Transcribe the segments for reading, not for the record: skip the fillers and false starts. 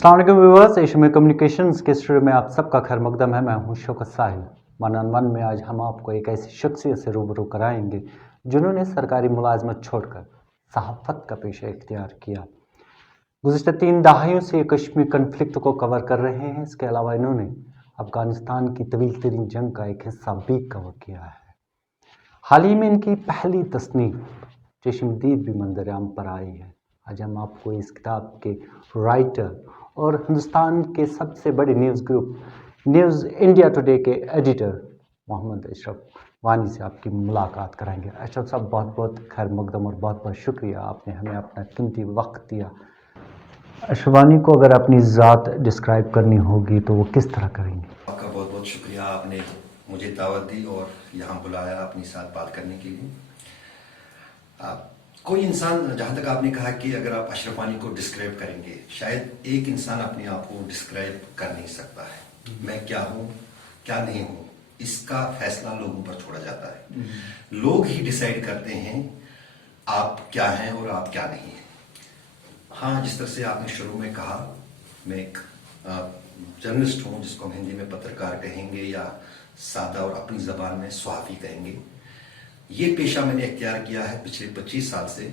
अस्सलाम वालेकुम viewers, Asia में कम्युनिकेशंस के स्टूडियो में आप सबका खैर मकदम है। मैं हूं शौकत साहिल। वन में आज हम आपको एक ऐसी शख्सियत से रूबरू कराएंगे जिन्होंने सरकारी मुलाजमत छोड़कर सहाफ़त का पेशा इख्तियार किया। गुज़िश्ता 3 दहाइयों से कश्मीर कन्फ्लिक्ट को कवर कर रहे हैं। इसके अलावा इन्होंने अफ़गानिस्तान की तवील तरीन जंग का एक हिस्सा भी कवर किया है। हाल ही में इनकी पहली तसनीफ़ चश्मदीद भी मंजर-ए-आम पर आई है। आज हम आपको इस किताब के राइटर और हिंदुस्तान के सबसे बड़े news group news India today के एडिटर मोहम्मद अशरफ वानी से आपकी मुलाकात कराएंगे। अशरफ साहब, बहुत बहुत खैर मकदम और बहुत बहुत शुक्रिया, आपने हमें अपना कीमती वक्त दिया। अशरफ वानी को अगर अपनी ज़ात डिस्क्राइब करनी होगी तो वो किस तरह करेंगे? आपका बहुत बहुत शुक्रिया, आपने मुझे दावत दी और यहाँ बुलाया अपनी साथ बात करने के लिए। कोई इंसान, जहाँ तक आपने कहा कि अगर आप अशरफ वानी को डिस्क्राइब करेंगे, शायद एक इंसान अपने आप को डिस्क्राइब कर नहीं सकता है। मैं क्या हूँ क्या नहीं हूँ, इसका फैसला लोगों पर छोड़ा जाता है। लोग ही डिसाइड करते हैं आप क्या हैं और आप क्या नहीं हैं। हाँ, जिस तरह से आपने शुरू में कहा, मैं एक जर्नलिस्ट हूँ, जिसको हम हिंदी में पत्रकार कहेंगे या सादा और अपनी ज़बान में सहाफ़ी कहेंगे। ये पेशा मैंने इख्तियार किया है पिछले 25 साल से।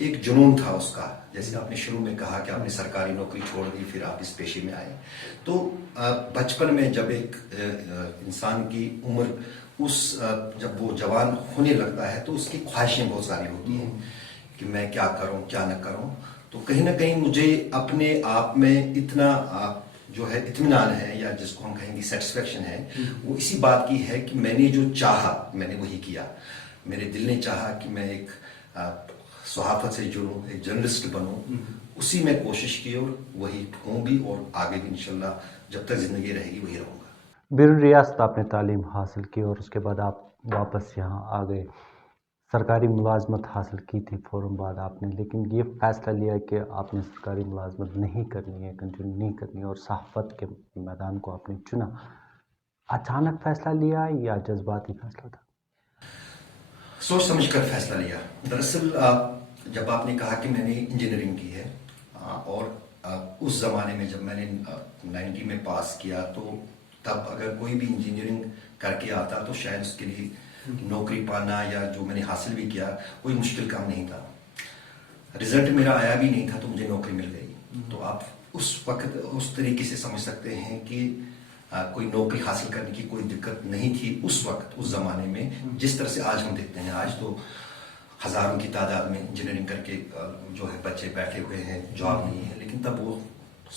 एक जुनून था उसका, जैसे आपने शुरू में कहा कि आपने सरकारी नौकरी छोड़ दी, फिर आप इस पेशे में आए। तो बचपन में जब एक इंसान की उम्र जब वो जवान होने लगता है तो उसकी ख्वाहिशें बहुत सारी होती हैं कि मैं क्या करूं क्या न करूं। तो कहीं ना कहीं मुझे अपने आप में इतना जो है इत्मीनान है, या जिसको हम कहेंगे सेटिस्फेक्शन है, वो इसी बात की है कि मैंने जो चाहा मैंने वही किया। मेरे दिल ने चाहा कि मैं एक सहाफ़त से जुड़ूं, एक जर्नलिस्ट बनूं, उसी में कोशिश की और वही हूँ भी, और आगे भी इंशाल्लाह जब तक ज़िंदगी रहेगी वही रहूँगा। बैरून रियासत आपने तालीम हासिल की और उसके बाद आप वापस यहाँ आ गए। सरकारी मुलाजमत हासिल की थी फ़ौरन बाद आपने, लेकिन ये फ़ैसला लिया कि आपने सरकारी मुलाजमत नहीं करनी है, कंटिन्यू नहीं करनी है, और सहाफ़त के मैदान को आपने चुना। अचानक फ़ैसला लिया या जज्बाती फ़ैसला था? सोच समझ कर फैसला लिया। दरअसल जब आपने कहा कि मैंने इंजीनियरिंग की है, और उस ज़माने में जब मैंने 90 में पास किया, तो तब अगर कोई भी इंजीनियरिंग करके आता तो शायद उसके लिए नौकरी पाना, या जो मैंने हासिल भी किया, कोई मुश्किल काम नहीं था। रिजल्ट मेरा आया भी नहीं था तो मुझे नौकरी मिल गई। तो आप उस वक्त उस तरीके से समझ सकते हैं कि कोई नौकरी हासिल करने की कोई दिक्कत नहीं थी उस वक्त, उस ज़माने में। जिस तरह से आज हम देखते हैं, आज तो हज़ारों की तादाद में इंजीनियरिंग करके जो है बच्चे बैठे हुए हैं, जॉब नहीं है, लेकिन तब वो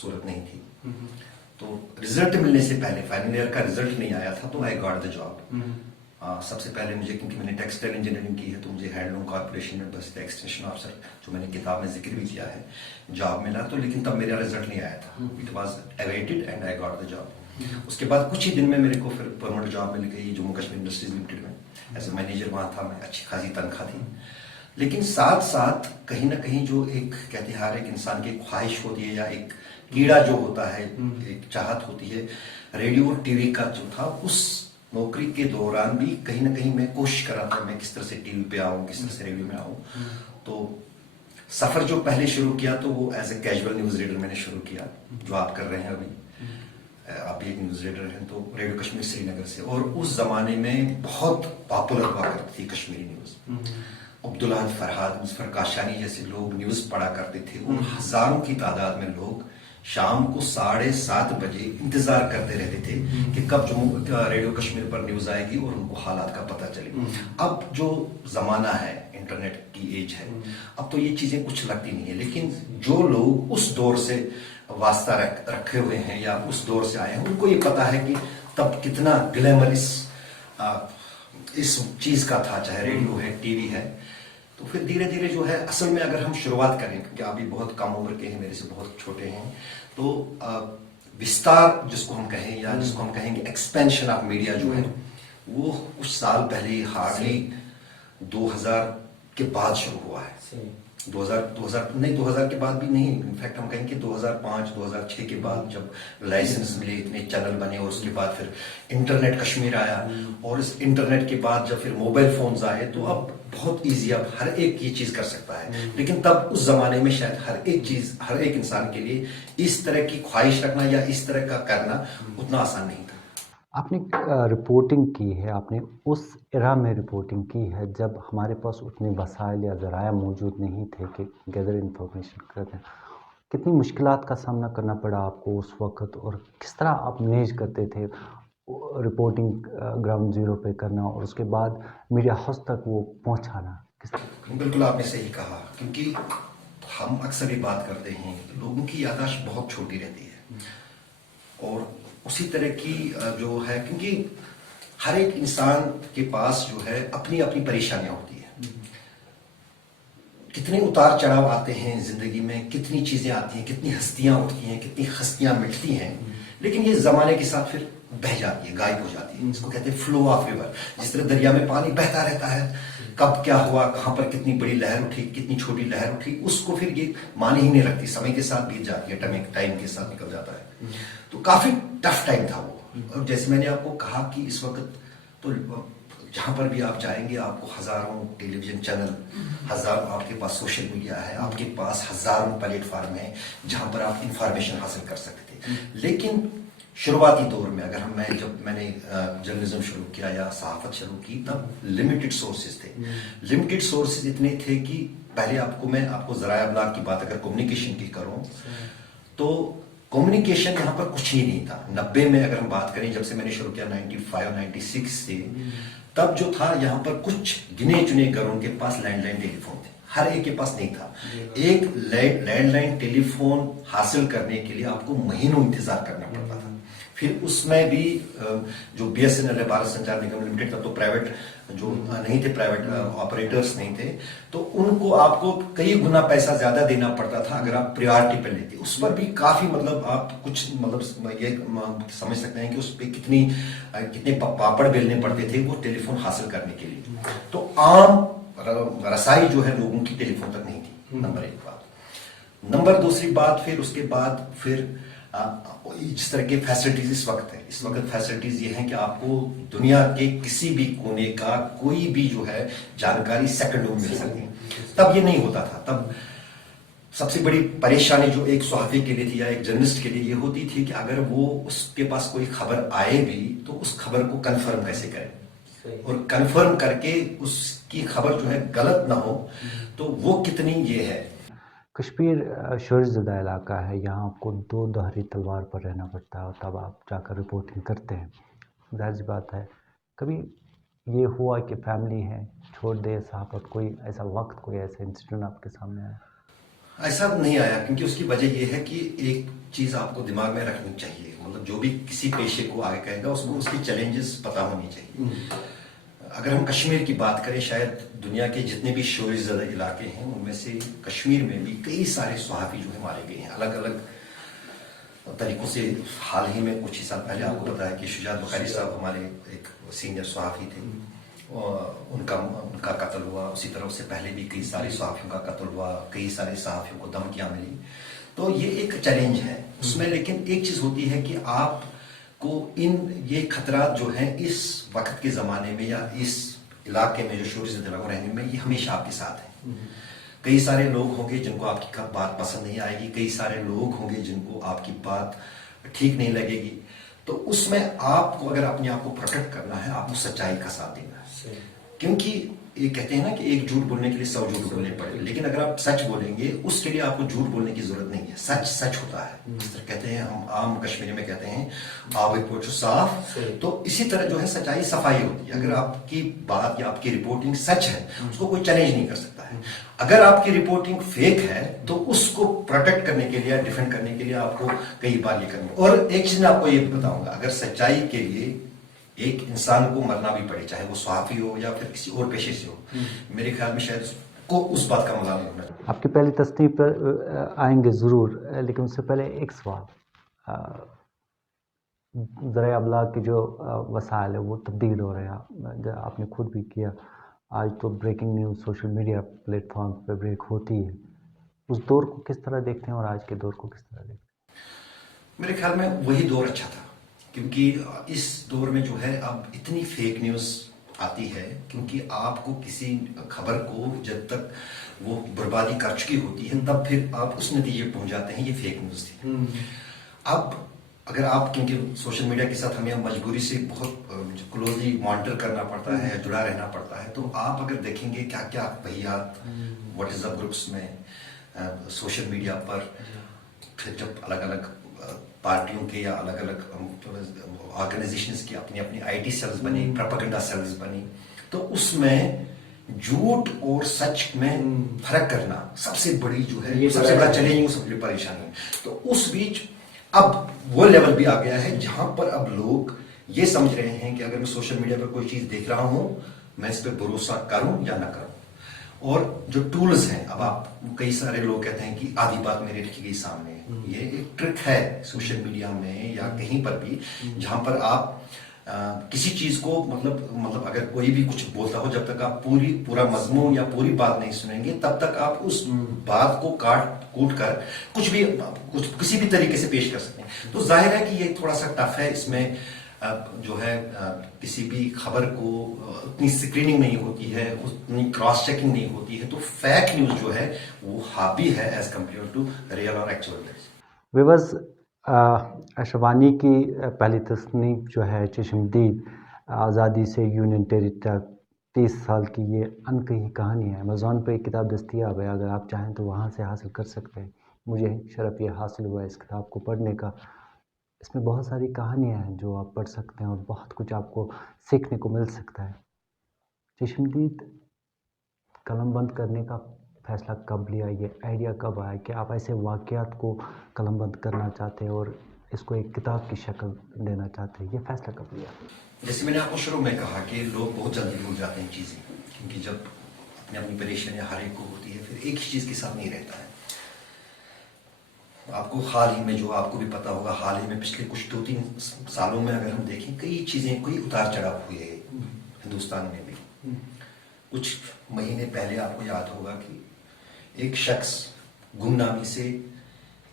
सूरत नहीं थी। तो रिजल्ट मिलने से पहले, फाइनल ईयर का रिजल्ट नहीं आया था, तो आई गॉट द जॉब। सबसे पहले मुझे, क्योंकि मैंने टेक्सटाइल इंजीनियरिंग की है, तो मुझे हैंडलूम कॉर्पोरेशन में बस एक्सटेंशन ऑफिसर, जो मैंने किताब में जिक्र भी किया है, जॉब मिला। तो लेकिन तब मेरा रिजल्ट नहीं आया था। It was awaited and I got the job. उसके बाद कुछ ही दिन में मेरे को फिर परमानेंट जॉब मिल गई जम्मू कश्मीर इंडस्ट्रीज लिमिटेड में। एज ए मैनेजर वहाँ था मैं, अच्छी खासी तनख्वाह थी। लेकिन साथ साथ कहीं ना कहीं जो एक कहते हैं हर एक इंसान की ख्वाहिश होती है, या एक कीड़ा जो होता है, एक चाहत होती है, रेडियो और टीवी का जो था, उस नौकरी के दौरान भी कहीं ना कहीं मैं कोशिश कर रहा था मैं किस तरह से टीवी पे आऊँ, किस तरह से रेडियो में आऊँ। तो सफ़र जो पहले शुरू किया तो वो as a casual news reader मैंने शुरू किया, जो आप कर रहे हैं अभी। आप भी एक न्यूज़ रीडर हैं, तो रेडियो कश्मीर श्रीनगर से। और उस ज़माने में बहुत पॉपुलर हुआ करती थी कश्मीरी न्यूज़। अब्दुल अहद फरहाद, मुज़फ़र काशानी जैसे लोग न्यूज़ पढ़ा करते थे। उन हज़ारों की तादाद में लोग शाम को 7:30 बजे इंतजार करते रहते थे कि कब जम्मू रेडियो कश्मीर पर न्यूज़ आएगी और उनको हालात का पता चले। अब जो ज़माना है, इंटरनेट की एज है, अब तो ये चीज़ें कुछ लगती नहीं है। लेकिन जो लोग उस दौर से वास्ता रखे हुए हैं या उस दौर से आए हैं, उनको ये पता है कि तब कितना ग्लैमर इस चीज़ का था, चाहे रेडियो है, टीवी है। तो फिर धीरे धीरे जो है, असल में अगर हम शुरुआत करें, क्योंकि अभी बहुत कम उम्र के हैं, मेरे से बहुत छोटे हैं, तो विस्तार जिसको हम कहें, या जिसको हम कहेंगे एक्सपेंशन ऑफ मीडिया जो है, वो कुछ साल पहले हार्डली 2000 के बाद शुरू हुआ है। 2000 के बाद भी नहीं, इनफैक्ट हम कहेंगे 2005-2006 के बाद जब लाइसेंस मिले, इतने चैनल बने, और उसके बाद फिर इंटरनेट कश्मीर आया, और इस इंटरनेट के बाद जब फिर मोबाइल फोन्स आए, तो अब बहुत इजी, अब हर एक ये चीज कर सकता है। लेकिन तब उस जमाने में शायद हर एक इंसान के लिए इस तरह की ख्वाहिश रखना या इस तरह का करना उतना आसान नहीं था। आपने रिपोर्टिंग की है, आपने उस एरा में रिपोर्टिंग की है जब हमारे पास उतने वसाइल या ज़राया मौजूद नहीं थे कि गैदर इंफॉर्मेशन करते हैं। कितनी मुश्किलात का सामना करना पड़ा आपको उस वक्त, और किस तरह आप मैनेज करते थे रिपोर्टिंग ग्राउंड ज़ीरो पे करना और उसके बाद मीडिया हाउस तक वो पहुंचाना? बिल्कुल आपने सही कहा, क्योंकि हम अक्सर ये बात करते हैं, लोगों की याददाश्त बहुत छोटी रहती है, और उसी तरह की जो है, क्योंकि हर एक इंसान के पास जो है अपनी अपनी परेशानियां होती है। कितने उतार चढ़ाव आते हैं जिंदगी में, कितनी चीजें आती हैं, कितनी हस्तियां उठती हैं, कितनी हस्तियां मिटती हैं, लेकिन ये जमाने के साथ फिर बह जाती है, गायब हो जाती है। इसको कहते हैं फ्लो ऑफ रिवर। जिस तरह दरिया में पानी बहता रहता है, कब क्या हुआ, कहां पर कितनी बड़ी लहर उठी, कितनी छोटी लहर उठी, उसको फिर ये माने ही नहीं रखती, समय के साथ बीत जाती है, टाइम के साथ निकल जाता है। तो काफी टफ टाइम था वो। और जैसे मैंने आपको कहा कि इस वक्त तो जहां पर भी आप जाएंगे, आपको हजारों टेलीविजन चैनल, हजारों आपके पास सोशल मीडिया है, आपके पास हजारों प्लेटफॉर्म है जहां पर आप इंफॉर्मेशन हासिल कर सकते थे। लेकिन शुरुआती दौर में जब मैंने जर्नलिज्म शुरू किया या सहाफत शुरू की, तब लिमिटेड सोर्सेज थे। लिमिटेड सोर्सेज इतने थे कि पहले मैं आपको ज़राया अबलाग की बात अगर कम्युनिकेशन की करूं, तो कम्युनिकेशन यहाँ पर कुछ ही नहीं था। 90 में अगर हम बात करें, जब से मैंने शुरू किया 95-96 से, तब जो था यहाँ पर कुछ गिने चुने घरों के पास लैंडलाइन टेलीफोन थे, हर एक के पास नहीं था। एक लैंडलाइन टेलीफोन हासिल करने के लिए आपको महीनों इंतजार करना पड़ता था। फिर उसमें भी जो BSNL है, भारत संचार निगम लिमिटेड, तब तो प्राइवेट जो नहीं थे, प्राइवेट ऑपरेटर्स नहीं थे, तो उनको आपको कई गुना पैसा ज्यादा देना पड़ता था अगर आप प्रायोरिटी पे लेते। उस पर भी काफी आप कुछ ये समझ सकते हैं कि उस पर कितने पापड़ बेलने पड़ते थे वो टेलीफोन हासिल करने के लिए। तो आम रसाई जो है लोगों की टेलीफोन तक नहीं थी, नंबर एक बात। नंबर दूसरी बात, फिर उसके बाद फिर जिस तरह की फैसिलिटीज इस वक्त फैसिलिटीज ये हैं कि आपको दुनिया के किसी भी कोने का कोई भी जो है जानकारी सेकंडों में मिल सकती है। तब ये नहीं होता था। तब सबसे बड़ी परेशानी जो एक सहाफी के लिए थी या एक जर्नलिस्ट के लिए ये होती थी कि अगर वो उसके पास कोई खबर आए भी, तो उस खबर को कंफर्म कैसे करें, और कंफर्म करके उसकी खबर जो है गलत ना हो, तो वो कितनी ये है। कश्मीर शोरज़दा इलाका है, यहाँ आपको दो धारी तलवार पर रहना पड़ता है और तब आप जाकर रिपोर्टिंग करते हैं। जाहिर सी बात है, कभी ये हुआ कि फैमिली है छोड़ दे सहाफत, कोई ऐसा वक्त, कोई ऐसा इंसिडेंट आपके सामने आया? ऐसा नहीं आया, क्योंकि उसकी वजह यह है कि एक चीज आपको दिमाग में रखनी चाहिए, जो भी किसी पेशे को आगे कहेगा उसको उसकी चैलेंजेस पता होनी चाहिए। अगर हम कश्मीर की बात करें, शायद दुनिया के जितने भी शोरज़दा इलाके हैं उनमें से कश्मीर में भी कई सारे सहाफ़ी जो है मारे गए हैं अलग अलग तरीकों से। हाल ही में कुछ ही साल पहले आपको पता है कि शुजात बुखारी साहब हमारे एक सीनियर सहाफ़ी थे, उनका कत्ल हुआ। उसी तरह उससे पहले भी कई सारे सहाफ़ियों का कत्ल हुआ, कई सारे सहाफ़ियों को धमकियां मिली। तो ये एक चैलेंज है उसमें। लेकिन एक चीज होती है कि आप को ये खतरात जो हैं इस वक्त के ज़माने में या इस इलाके में जो शोरज़दा इलाका रहने में, ये हमेशा आपके साथ है। कई सारे लोग होंगे जिनको आपकी बात पसंद नहीं आएगी, कई सारे लोग होंगे जिनको आपकी बात ठीक नहीं लगेगी। तो उसमें आपको अगर अपने आप को प्रोटेक्ट करना है, आपको सच्चाई का साथ देना है। क्योंकि ये कहते हैं ना कि एक झूठ बोलने के लिए 100 झूठ बोलने पड़े, लेकिन अगर आप सच बोलेंगे उसके लिए आपको झूठ बोलने की जरूरत नहीं है। सच सच होता है। इस तरह कहते हैं, हम आम कश्मीरी में कहते हैं आवे पोछो साफ। तो इसी तरह जो है सच्चाई सफाई होती है। अगर आपकी बात या आपकी रिपोर्टिंग सच है, उसको कोई चैलेंज नहीं कर सकता है। अगर आपकी रिपोर्टिंग फेक है, तो उसको प्रोटेक्ट करने के लिए, डिफेंड करने के लिए आपको कई बार ये करना। और एक चीज मैं आपको ये बताऊंगा, अगर सच्चाई के लिए एक इंसान को मरना भी पड़े, चाहे वो सहाफी हो या फिर किसी और पेशे से हो, मेरे ख्याल में शायद को उस बात का मजा नहीं होना चाहिए। आपकी पहली तस्नीफ पर आएंगे ज़रूर, लेकिन उससे पहले एक सवाल। ज़राए अबलाग के जो वसाइल है वो तब्दील हो रहे हैं, आपने खुद भी किया, आज तो breaking news social media platform पे ब्रेक होती है, उस दौर को किस तरह देखते हैं और आज के दौर को किस तरह देखते हैं? मेरे ख्याल में वही दौर अच्छा था, क्योंकि इस दौर में जो है अब इतनी फेक न्यूज़ आती है, क्योंकि आपको किसी खबर को जब तक वो बर्बादी कर चुकी होती है तब फिर आप उस नतीजे पर पहुंच जाते हैं ये फेक न्यूज़ थी। अब अगर आप, क्योंकि सोशल मीडिया के साथ हमें मजबूरी से बहुत क्लोजली मॉनिटर करना पड़ता है, जुड़ा रहना पड़ता है, तो आप अगर देखेंगे क्या क्या वहियात व्हाट्सएप ग्रुप्स में सोशल मीडिया पर, फिर जब अलग अलग पार्टियों के या अलग अलग ऑर्गेनाइजेशंस की अपनी अपनी आईटी सेल्स बनी, प्रोपेगेंडा सेल्स बनी, तो उसमें झूठ और सच में फर्क करना सबसे बड़ी जो है, सबसे बड़ा चैलेंज, सबसे बड़ी परेशानी है। तो उस बीच अब वो लेवल भी आ गया है जहां पर अब लोग ये समझ रहे हैं कि अगर मैं सोशल मीडिया पर कोई चीज देख रहा हूं, मैं इस पर भरोसा करूं या ना करूं। और जो टूल्स हैं, अब आप, कई सारे लोग कहते हैं कि आधी बात मेरी लिखी गई सामने है। ये एक ट्रिक है सोशल मीडिया में या कहीं पर भी, जहां पर आप किसी चीज को मतलब अगर कोई भी कुछ बोलता हो, जब तक आप पूरा मजमून या पूरी बात नहीं सुनेंगे तब तक आप उस बात को काट कूट कर कुछ किसी भी तरीके से पेश कर सकते हैं। तो जाहिर है कि ये थोड़ा सा टफ है। इसमें जो है किसी भी खबर को उतनी स्क्रीनिंग नहीं होती है, उतनी क्रॉस चेकिंग नहीं होती है, तो फेक न्यूज जो है वो हावी है एज कम्पेयर टू रियल और एक्चुअल न्यूज। विवज अशवानी की पहली तस्नीफ जो है चश्मदीद, आज़ादी से यूनियन टेरिटरी 30 साल की, ये अनकही कहानी है। अमेज़ॉन पे एक किताब दस्तयाब है, अगर आप चाहें तो वहाँ से हासिल कर सकते हैं। मुझे शरफ़ ये हासिल हुआ है इस किताब को पढ़ने का। इसमें बहुत सारी कहानियाँ हैं जो आप पढ़ सकते हैं और बहुत कुछ आपको सीखने को मिल सकता है। चश्मदीद कलम बंद करने का फैसला कब लिया, ये आइडिया कब आया कि आप ऐसे वाक़यात को कलमबंद करना चाहते हैं और इसको एक किताब की शक्ल देना चाहते हैं, ये फैसला कब लिया? जैसे मैंने आपको शुरू में कहा कि लोग बहुत जल्दी भूल जाते हैं चीज़ें, क्योंकि जब अपनी अपनी परेशानियां हर एक को होती है, फिर एक ही चीज़ के साथ नहीं रहता है। आपको हाल ही में, जो आपको भी पता होगा, हाल ही में पिछले कुछ 2-3 सालों में अगर हम देखें, कई चीज़ें, कोई उतार चढ़ाव हुए हिंदुस्तान में भी। कुछ महीने पहले आपको याद होगा कि एक शख्स गुमनामी से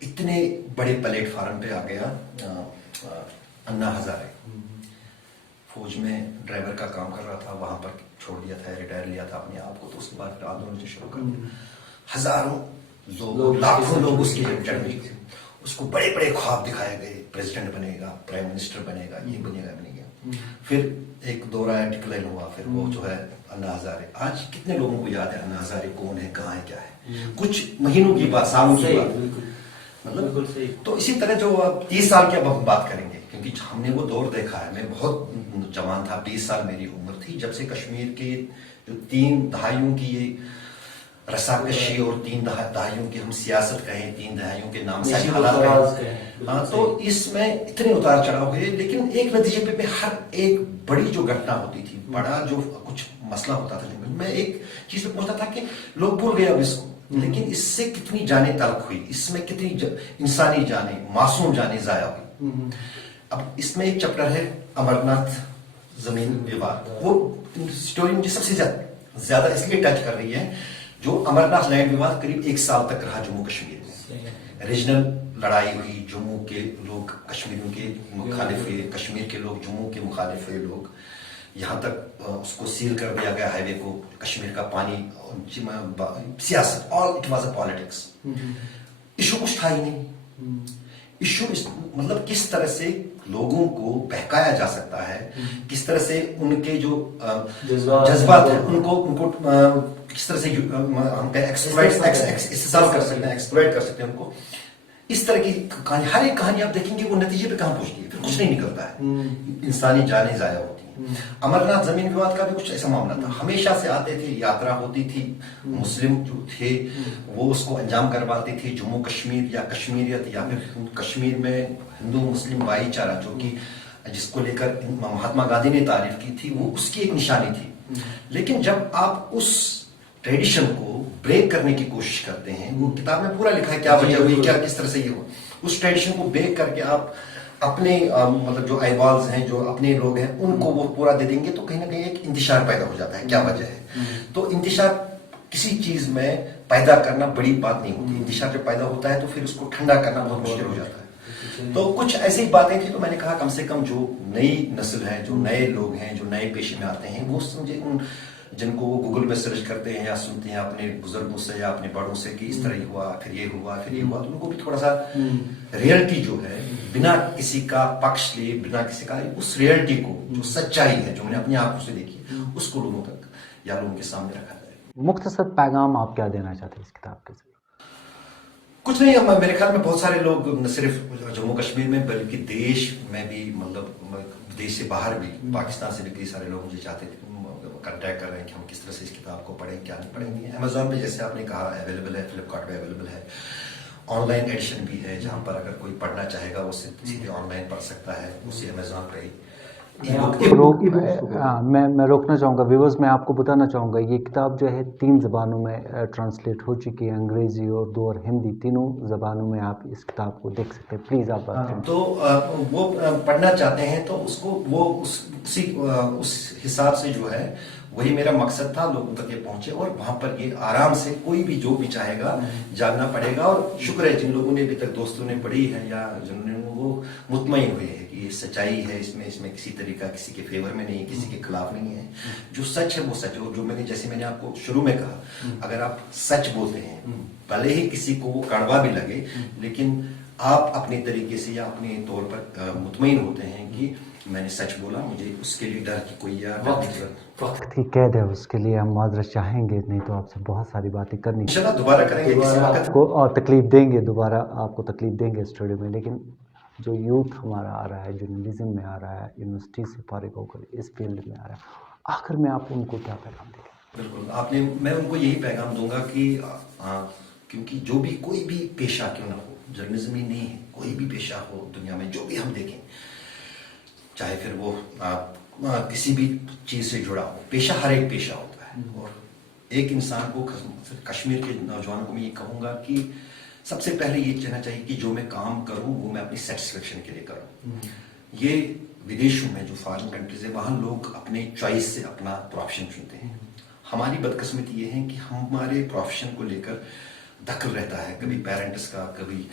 इतने बड़े प्लेटफार्म पे आ गया, अन्ना हजारे फौज में ड्राइवर का काम कर रहा था, वहां पर छोड़ दिया था, रिटायर लिया था अपने आप को, तो उसके बाद आंदोलन शुरू कर दिया। हजारों लोग, लाखों लोग उसके लिए उसको बड़े बड़े ख्वाब दिखाए गए, प्रेसिडेंट बनेगा, प्राइम मिनिस्टर बनेगा, ये बनेगा। फिर एक दौरा डिक्लाइन हुआ, फिर वो जो है अन्ना हजारे। आज कितने लोगों को याद है अन्ना हजारे कौन है, कहाँ है, क्या है? कुछ महीनों की बात, सालों की बात, मतलब। तो इसी तरह जो 30 साल की अब हम बात करेंगे, क्योंकि हमने वो दौर देखा है। मैं बहुत जवान था, 20 साल मेरी उम्र थी, जब से कश्मीर के जो 3 दहाइयों की ये रसाकशी और 3 दहाइयों की हम सियासत कहें, 3 दहाइयों के नाम से हालात कहें, हाँ, तो इसमें इतने उतार चढ़ाव हुए, लेकिन एक नतीजे पे हर एक बड़ी जो घटना होती थी, बड़ा जो कुछ मसला होता था, मैं एक चीज पे पहुंचता था कि लोग भूल गए अब इसको, लेकिन इससे कितनी जाने तलख हुई, इसमें कितनी इंसानी जाने, मासूम जाने जाया हुई। अब इसमें एक चैप्टर है अमरनाथ जमीन विवाद। वो स्टोरी मुझे सबसे ज्यादा इसलिए टच कर रही है, जो अमरनाथ लैंड विवाद करीब 1 साल तक रहा जम्मू कश्मीर में। रीजनल लड़ाई हुई, जम्मू के लोग कश्मीरियों के मुखालिफ हुए, कश्मीर के लोग जम्मू के मुखालिफ हुए लोग, यहाँ तक उसको सील कर दिया गया हाईवे को, कश्मीर का पानी, सियासत, all it was a politics. Issue कुछ था ही नहीं। इशू मतलब किस तरह से लोगों को बहकाया जा सकता है, किस तरह से उनके जो जज्बात हैं उनको किस तरह से हम एक्सप्लॉइट कर सकते हैं उनको। इस तरह की कहानी, हर एक कहानी आप देखेंगे वो नतीजे पे कहां पहुंचती है, फिर कुछ नहीं निकलता है, इंसानी जानें जाया होती हैं। अमरनाथ जमीन विवाद का भी कुछ ऐसा मामला था, हमेशा से आते थे, यात्रा होती थी, मुस्लिम जो थे वो उसको अंजाम करवाते थे, जम्मू कश्मीर या कश्मीरियत या फिर कश्मीर में हिंदू मुस्लिम भाईचारा, जो कि जिसको लेकर महात्मा गांधी ने तारीफ की थी, वो उसकी एक निशानी थी। लेकिन जब आप उस ट्रेडिशन को ब्रेक करने की कोशिश करते हैं, वो किताब में पूरा लिखा है क्या वजह हुई, क्या किस तरह से ये हुआ, उस ट्रेडिशन को ब्रेक करके आप अपने मतलब जो आईवॉल्स हैं, जो अपने लोग हैं, उनको वो पूरा दे देंगे तो कहीं ना कहीं एक इंतशार पैदा हो जाता है। क्या वजह है? तो इंतशार किसी चीज में पैदा करना बड़ी बात नहीं होती। इंतशार जब पैदा होता है तो फिर उसको ठंडा करना बहुत मुश्किल हो जाता है। तो कुछ ऐसी बातें थी, तो मैंने कहा कम से कम जो नई नस्ल है, जो नए लोग हैं, जो नए पेशे में आते हैं, वो समझे, उन जिनको वो गूगल में सर्च करते हैं या सुनते हैं अपने बुजुर्गों से या अपने बड़ों से कि इस तरह ही हुआ, फिर ये हुआ, फिर ये हुआ, तो उनको भी थोड़ा सा रियलिटी जो है, बिना किसी का पक्ष लिए, बिना किसी का, उस रियलिटी को, जो सच्चाई है, जो मैंने अपनी आंखों से देखी है, उसको लोगों तक या लोगों के सामने रखा जाए। मुख्तसर पैगाम आप क्या देना चाहते हैं इस किताब के जरिए? कुछ नहीं, मेरे ख्याल में बहुत सारे लोग न सिर्फ जम्मू कश्मीर में बल्कि देश में भी, मतलब देश से बाहर भी, पाकिस्तान से भी कई सारे लोग मुझे चाहते थे, कंटेक्ट कर रहे हैं कि हम किस तरह से इस किताब को पढ़ें, क्या नहीं पढ़ेंगे। अमेजोन पे जैसे आपने कहा अवेलेबल है, फ्लिपकार्ट पे अवेलेबल है, ऑनलाइन एडिशन भी है, जहां पर अगर कोई पढ़ना चाहेगा वो सीधे ऑनलाइन पढ़ पढ़ है, उसी अमेजोन पे ही। मैं रोकना चाहूँगा व्यूअर्स, मैं आपको बताना चाहूँगा ये किताब जो है 3 ज़बानों में ट्रांसलेट हो चुकी है, अंग्रेज़ी और 2 और हिंदी, तीनों ज़बानों में आप इस किताब को देख सकते हैं। प्लीज़ आप बात करें। तो वो पढ़ना चाहते हैं तो उसको वो उस हिसाब से जो है, वही मेरा मकसद था, लोगों तक ये पहुंचे और वहां पर ये आराम से कोई भी जो भी चाहेगा जानना पड़ेगा। और शुक्र है जिन लोगों ने अभी तक, दोस्तों ने पढ़ी है या जिन्होंने, वो मुतमईन हुए हैं कि ये सच्चाई है, इसमें किसी तरीका किसी के फेवर में नहीं, किसी के खिलाफ नहीं है। जो सच है वो सच है। जो मैंने आपको शुरू में कहा, अगर आप सच बोलते हैं, भले ही किसी को वो कड़वा भी लगे, लेकिन आप अपने तरीके से या अपने तौर पर मुतमईन होते हैं कि मैंने सच बोला, मुझे उसके लिए डर की कोई या वक्त की कैद है, उसके लिए हम माजरत चाहेंगे, नहीं तो आपसे बहुत सारी बातें करनी इंशाल्लाह दोबारा करेंगे किसी वक्त को, और तकलीफ देंगे, दोबारा आपको तकलीफ देंगे स्टूडियो में। लेकिन जो यूथ हमारा आ रहा है, जर्नलिज्म में आ रहा है, यूनिवर्सिटी से फारिग होकर इस फील्ड में आ रहा है, आखिर में आप उनको क्या पैगाम देंगे? बिल्कुल, मैं उनको यही पैगाम दूंगा कि क्योंकि जो भी, कोई भी पेशा क्यों ना हो, जर्नलिज्म ही नहीं है, कोई भी पेशा हो दुनिया में, जो भी हम देखें, चाहे फिर वो किसी भी चीज से जुड़ा हो, पेशा हर एक पेशा होता है। और एक इंसान को, कश्मीर के नौजवानों को मैं ये कहूंगा कि सबसे पहले ये कहना चाहिए कि जो मैं काम करूं वो मैं अपनी सेटिस्फेक्शन के लिए करूं। ये विदेशों में, जो फॉरेन कंट्रीज है, वहां लोग अपने चॉइस से अपना प्रोफेशन चुनते हैं। हमारी बदकिस्मती ये है कि हमारे प्रोफेशन को लेकर दखल रहता है, कभी पेरेंट्स का, कभी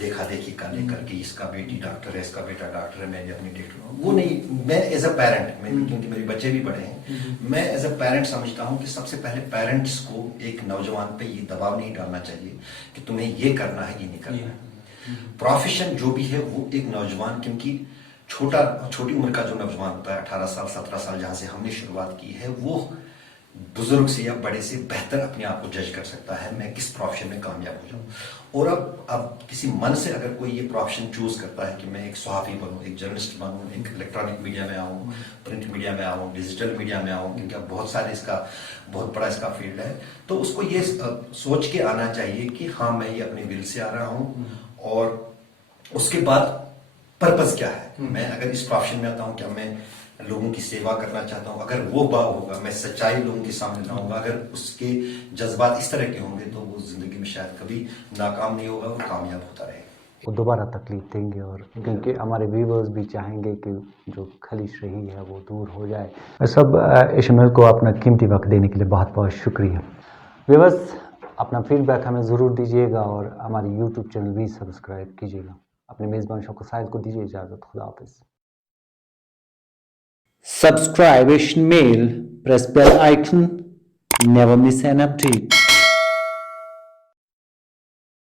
देखा देखी का लेकर कि इसका बेटी डॉक्टर है, इसका बेटा डॉक्टर है, मैं अपनी डॉक्टर हूँ। वो नहीं, मैं एज अ पेरेंट, क्योंकि मेरे बच्चे भी बड़े हैं, मैं एज अ पेरेंट समझता हूँ कि सबसे पहले पेरेंट्स को एक नौजवान पे ये दबाव नहीं डालना चाहिए कि तुम्हें ये करना है, ये नहीं करना है। प्रोफेशन जो भी है वो एक नौजवान, क्योंकि छोटी उम्र का जो नौजवान होता है, 18 साल 17 साल, जहां से हमने शुरुआत की है, वो बुजुर्ग से या बड़े से बेहतर अपने आप को जज कर सकता है, मैं किस प्रोफेशन में कामयाब हो जाऊं। और अब किसी मन से अगर कोई ये प्रोफेशन चूज करता है कि मैं एक सहाफ़ी बनूं, एक जर्नलिस्ट बनूं, एक इलेक्ट्रॉनिक मीडिया में आऊं, प्रिंट मीडिया में आऊं, डिजिटल मीडिया में आऊं, क्योंकि अब बहुत बड़ा इसका फील्ड है, तो उसको ये सोच के आना चाहिए कि हाँ, मैं ये अपने दिल से आ रहा हूं। और उसके बाद पर्पस क्या है, मैं अगर इस प्रोफेशन में आता हूं, क्या मैं लोगों की सेवा करना चाहता हूं, अगर वो भाव होगा, मैं सच्चाई लोगों के सामने लाऊंगा, अगर उसके जज्बात इस तरह के होंगे, तो वो जिंदगी में शायद कभी नाकाम नहीं होगा, वो कामयाब होता रहेगा। वो दोबारा तकलीफ देंगे, और क्योंकि हमारे व्यूवर्स भी चाहेंगे कि जो खलिश रही है वो दूर हो जाए। सब इशमाइल को अपना कीमती वक्त देने के लिए बहुत बहुत शुक्रिया। व्यूवर्स, अपना फीडबैक हमें ज़रूर दीजिएगा और हमारे यूट्यूब चैनल भी सब्सक्राइब कीजिएगा। अपने मेज़बान शौकत साहिल को दीजिए इजाज़त। खुदा हाफिज़। Subscribe Ishmael, press bell icon, never miss an update.